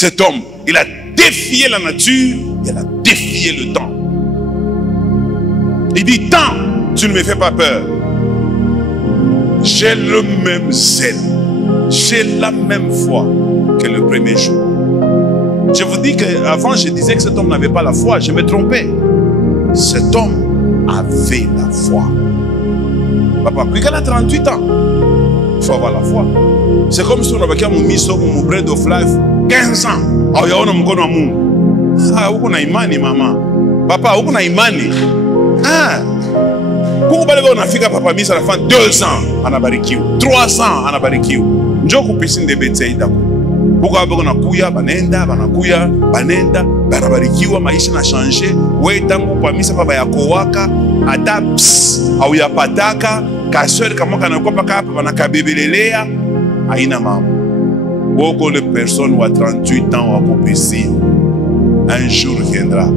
Cet homme, il a défié la nature, il a défié le temps. Il dit, temps, tu ne me fais pas peur. J'ai le même zèle, j'ai la même foi que le premier jour. Je vous dis qu'avant, je disais que cet homme n'avait pas la foi, je me trompais. Cet homme avait la foi. Papa, puis qu'il a 38 ans, il faut avoir la foi. C'est comme si on avait mis sur mon bread of life 15 ans. Ah, il y a un homme qui a un ah, où on a imani, maman. Papa, où on a imani. Ah, quand on a fait papa mis à la fin 2 ans, on a barikiu. 3 ans, on a barikiu. Njoko piscine de bêtises d'accord. Pourquoi on a kuya, banenda, banakuya, banenda, banabarikiwa, maisha na changer. Ouais, tango pamisa papa ya kowaka, adaps, au ya pataka, kaseur kama kana kwa paka hapa banakabebelelea, aina mama. Beaucoup de personnes ou à 38 ans à Popécie, un jour viendra.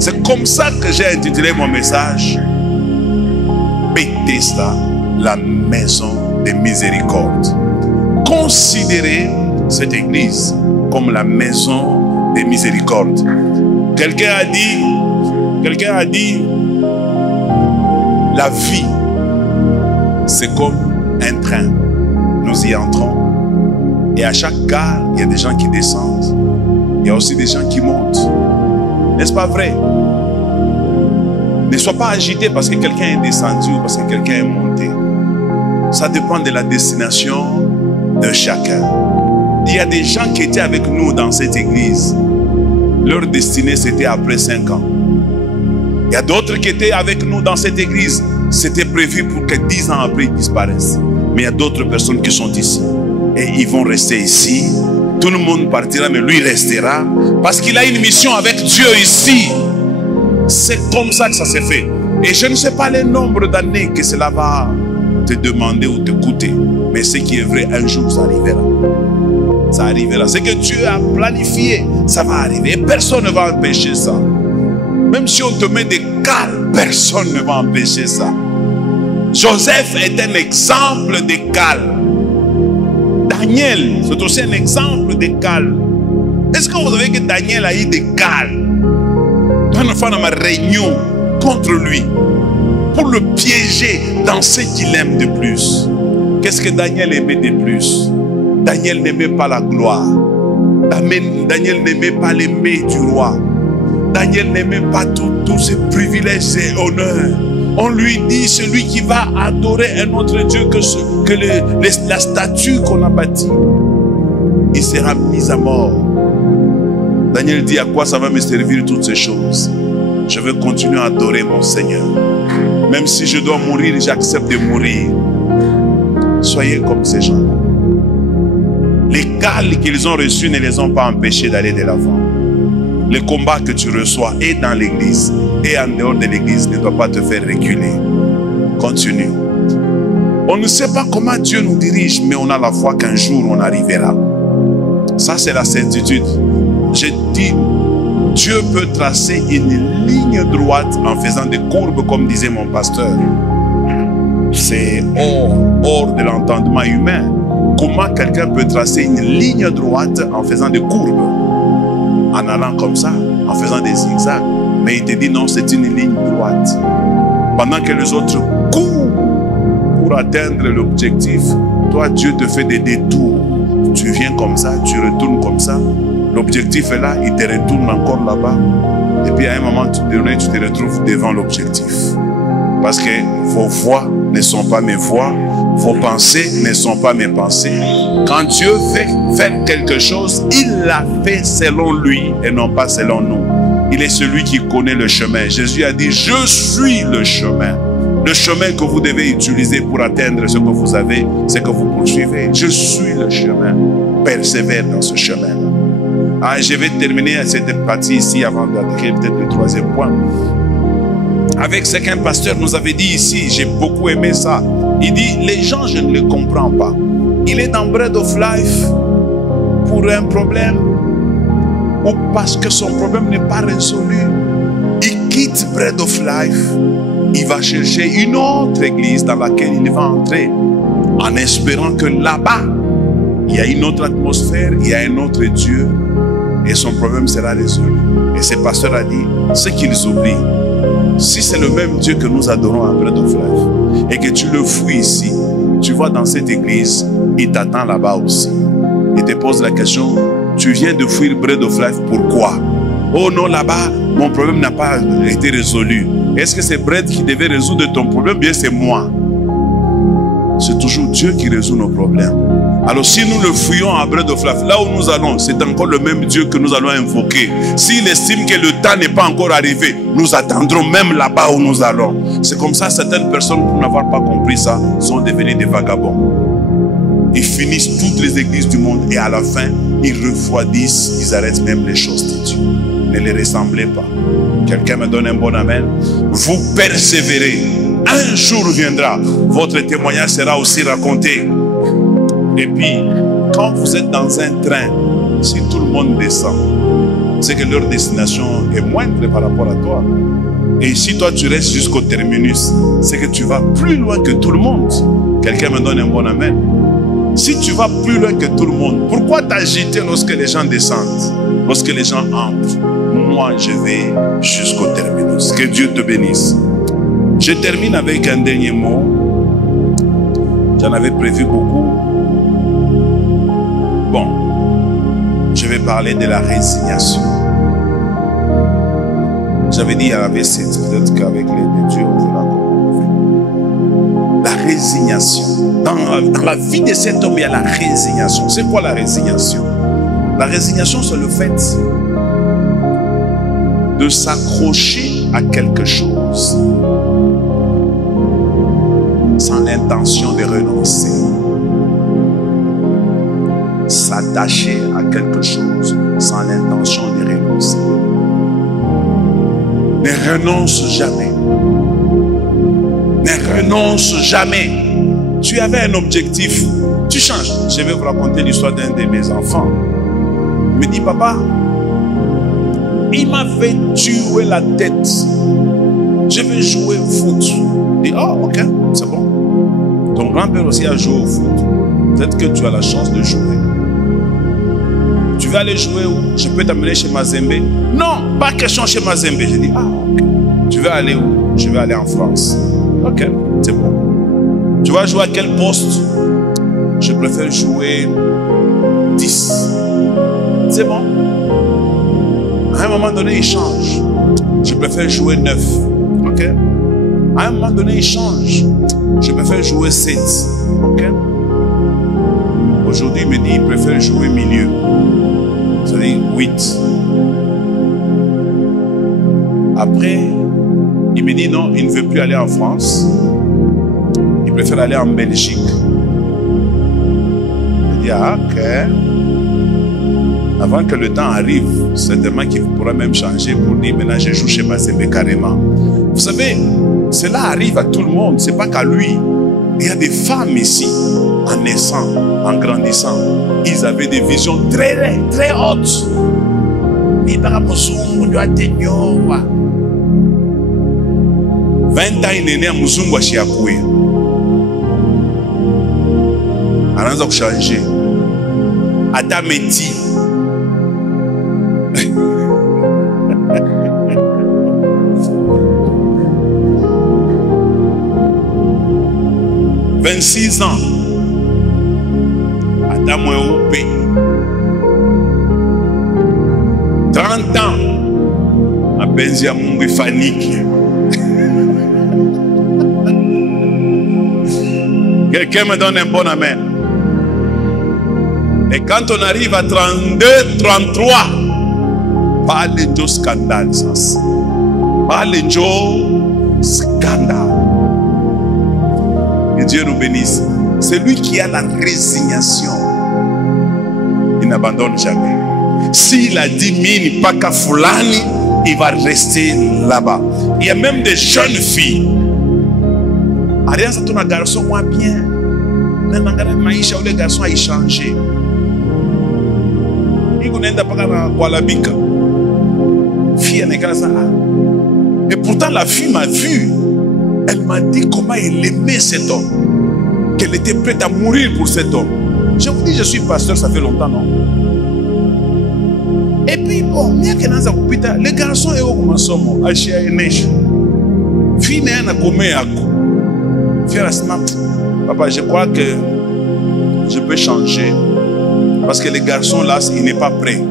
C'est comme ça que j'ai intitulé mon message. Bethesda, la maison de miséricorde. Considérez cette église comme la maison de miséricorde. Quelqu'un a dit, la vie, c'est comme un train. Nous y entrons. Et à chaque gare, il y a des gens qui descendent. Il y a aussi des gens qui montent. N'est-ce pas vrai? Ne sois pas agité parce que quelqu'un est descendu ou parce que quelqu'un est monté. Ça dépend de la destination de chacun. Il y a des gens qui étaient avec nous dans cette église. Leur destinée, c'était après 5 ans. Il y a d'autres qui étaient avec nous dans cette église. C'était prévu pour que 10 ans après, ils disparaissent. Mais il y a d'autres personnes qui sont ici. Et ils vont rester ici. Tout le monde partira, mais lui restera. Parce qu'il a une mission avec Dieu ici. C'est comme ça que ça s'est fait. Et je ne sais pas le nombre d'années que cela va te demander ou te coûter. Mais ce qui est vrai, un jour, ça arrivera. Ça arrivera. Ce que Dieu a planifié, ça va arriver. Et personne ne va empêcher ça. Même si on te met des cales, personne ne va empêcher ça. Joseph est un exemple de cales. Daniel, c'est aussi un exemple de cales. Est-ce que vous savez que Daniel a eu des cales? Un enfant dans ma réunion contre lui pour le piéger dans ce qu'il aime de plus. Qu'est-ce que Daniel aimait de plus? Daniel n'aimait pas la gloire. Daniel n'aimait pas les mets du roi. Daniel n'aimait pas tous ses privilèges et honneurs. On lui dit, celui qui va adorer un autre Dieu que la statue qu'on a bâtie, il sera mis à mort. Daniel dit, à quoi ça va me servir toutes ces choses? Je veux continuer à adorer mon Seigneur. Même si je dois mourir, j'accepte de mourir. Soyez comme ces gens. Les cales qu'ils ont reçus ne les ont pas empêchés d'aller de l'avant. Le combat que tu reçois et dans l'église et en dehors de l'église ne doit pas te faire reculer. Continue. On ne sait pas comment Dieu nous dirige, mais on a la foi qu'un jour on arrivera. Ça, c'est la certitude. Je dis, Dieu peut tracer une ligne droite en faisant des courbes, comme disait mon pasteur. C'est hors de l'entendement humain. Comment quelqu'un peut tracer une ligne droite en faisant des courbes? En allant comme ça, en faisant des zigzags. Mais il te dit non, c'est une ligne droite. Pendant que les autres courent pour atteindre l'objectif, toi, Dieu te fait des détours. Tu viens comme ça, tu retournes comme ça. L'objectif est là, il te retourne encore là-bas. Et puis à un moment donné, tu te retrouves devant l'objectif. Parce que vos voix ne sont pas mes voix, vos pensées ne sont pas mes pensées. Quand Dieu veut faire quelque chose, il l'a fait selon lui et non pas selon nous. Il est celui qui connaît le chemin. Jésus a dit, je suis le chemin. Le chemin que vous devez utiliser pour atteindre ce que vous avez, c'est que vous poursuivez. Je suis le chemin. Persévère dans ce chemin. Ah, je vais terminer cette partie ici avant d'attaquer peut-être le 3e point. Avec ce qu'un pasteur nous avait dit ici, j'ai beaucoup aimé ça. Il dit, les gens, je ne les comprends pas. Il est dans Bread of Life pour un problème ou parce que son problème n'est pas résolu. Il quitte Bread of Life. Il va chercher une autre église dans laquelle il va entrer en espérant que là-bas, il y a une autre atmosphère, il y a un autre Dieu et son problème sera résolu. Et ce pasteur a dit, ce qu'ils oublient, si c'est le même Dieu que nous adorons à Bread of Life, et que tu le fouilles ici, tu vois dans cette église, il t'attend là-bas aussi. Il te pose la question, tu viens de fuir Bread of Life, pourquoi? Oh non, là-bas, mon problème n'a pas été résolu. Est-ce que c'est Bread qui devait résoudre ton problème? Bien, c'est moi. C'est toujours Dieu qui résout nos problèmes. Alors si nous le fuyons à Bread of Life, là où nous allons, c'est encore le même Dieu que nous allons invoquer. S'il estime que le temps n'est pas encore arrivé, nous attendrons même là-bas où nous allons. C'est comme ça, certaines personnes, pour n'avoir pas compris ça, sont devenues des vagabonds. Ils finissent toutes les églises du monde et à la fin, ils refroidissent, ils arrêtent même les choses de Dieu. Ne les ressemblez pas. Quelqu'un me donne un bon amen. Vous persévérez. Un jour viendra, votre témoignage sera aussi raconté. Et puis, quand vous êtes dans un train, si tout le monde descend, c'est que leur destination est moindre par rapport à toi. Et si toi tu restes jusqu'au terminus, c'est que tu vas plus loin que tout le monde. Quelqu'un me donne un bon amen. Si tu vas plus loin que tout le monde, pourquoi t'agiter lorsque les gens descendent, lorsque les gens entrent? Moi, je vais jusqu'au terminus. Que Dieu te bénisse. Je termine avec un dernier mot. J'en avais prévu beaucoup. Bon, je vais parler de la résignation. J'avais dit à la V7, peut-être qu'avec l'aide de Dieu, on verra comment on fait. La résignation. Dans la vie de cet homme, il y a la résignation. C'est quoi la résignation? La résignation, c'est le fait de s'accrocher à quelque chose sans l'intention de renoncer. S'attacher à quelque chose sans l'intention de renoncer. Ne renonce jamais. Ne renonce jamais. Tu avais un objectif, tu changes. Je vais vous raconter l'histoire d'un de mes enfants. Il me dit, papa, il m'avait tué la tête. Je vais jouer au foot. Je dis, oh, ok, c'est bon. Ton grand-père aussi a joué au foot. Peut-être que tu as la chance de jouer. Tu vas aller jouer où? Je peux t'amener chez Mazembe? Non, pas question chez Mazembe. Je dis, ah, ok. Tu veux aller où? Je vais aller en France. Ok, c'est bon. Tu vas jouer à quel poste? Je préfère jouer 10. C'est bon. À un moment donné, il change. Je préfère jouer 9. Ok. À un moment donné, il change. Je préfère jouer 7. Ok. Aujourd'hui, il me dit, il préfère jouer milieu. C'est-à-dire 8. Après, il me dit non, il ne veut plus aller en France. Il préfère aller en Belgique. Je dis, ah, ok. Avant que le temps arrive, certainement qu'il pourra même changer pour dire maintenant je joue chez Mazembe carrément. Vous savez, cela arrive à tout le monde, c'est pas qu'à lui. Il y a des femmes ici, en naissant, en grandissant, ils avaient des visions très, très hautes. 20 ans, il est né à Muzungu à Chiakoué. Alors, on a changé. Adameti. « 26 ans. Adam Oupe. 30 ans. À Benzia Mungwe Fanik. Quelqu'un me donne un bon amen. Et quand on arrive à 32, 33, pas les scandales. Pas les scandales. Que Dieu nous bénisse. C'est lui qui a la résignation. Il n'abandonne jamais. S'il a dit mini paka fulani, il va rester là-bas. Il y a même des jeunes filles. Ariane, c'est un garçon moins bien. Mais maïcha où les garçons a changé. Il connaît pas la bika. Fille et pourtant la fille m'a vu. Elle m'a dit comment elle aimait cet homme. Qu'elle était prête à mourir pour cet homme. Je vous dis, je suis pasteur, ça fait longtemps, non? Et Bon, les garçons et au masomo, achia et neige. Fine na comé ako. Papa, je crois que je peux changer. Parce que les garçons là, il n'est pas prêt.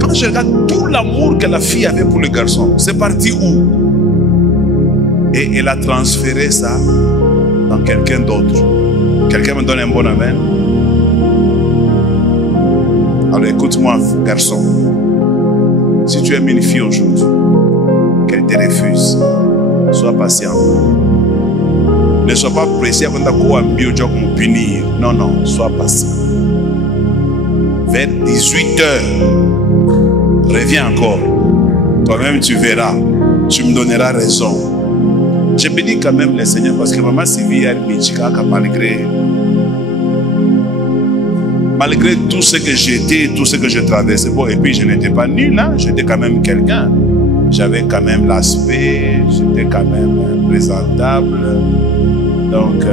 Quand je regarde tout l'amour que la fille avait pour le garçon, c'est parti où? Et elle a transféré ça dans quelqu'un d'autre. Quelqu'un me donne un bon amen? Alors écoute-moi, garçon. Si tu aimes une fille aujourd'hui, qu'elle te refuse, sois patient. Ne sois pas pressé quand tu as un punir. Non, non, sois patient. Vers 18h, reviens encore. Toi-même, tu verras. Tu me donneras raison. Je bénis quand même le Seigneur parce que maman Sylvie a malgré tout ce que j'étais, tout ce que je traversais, bon, et puis je n'étais pas nul, hein, j'étais quand même quelqu'un. J'avais quand même l'aspect, j'étais quand même présentable. Donc,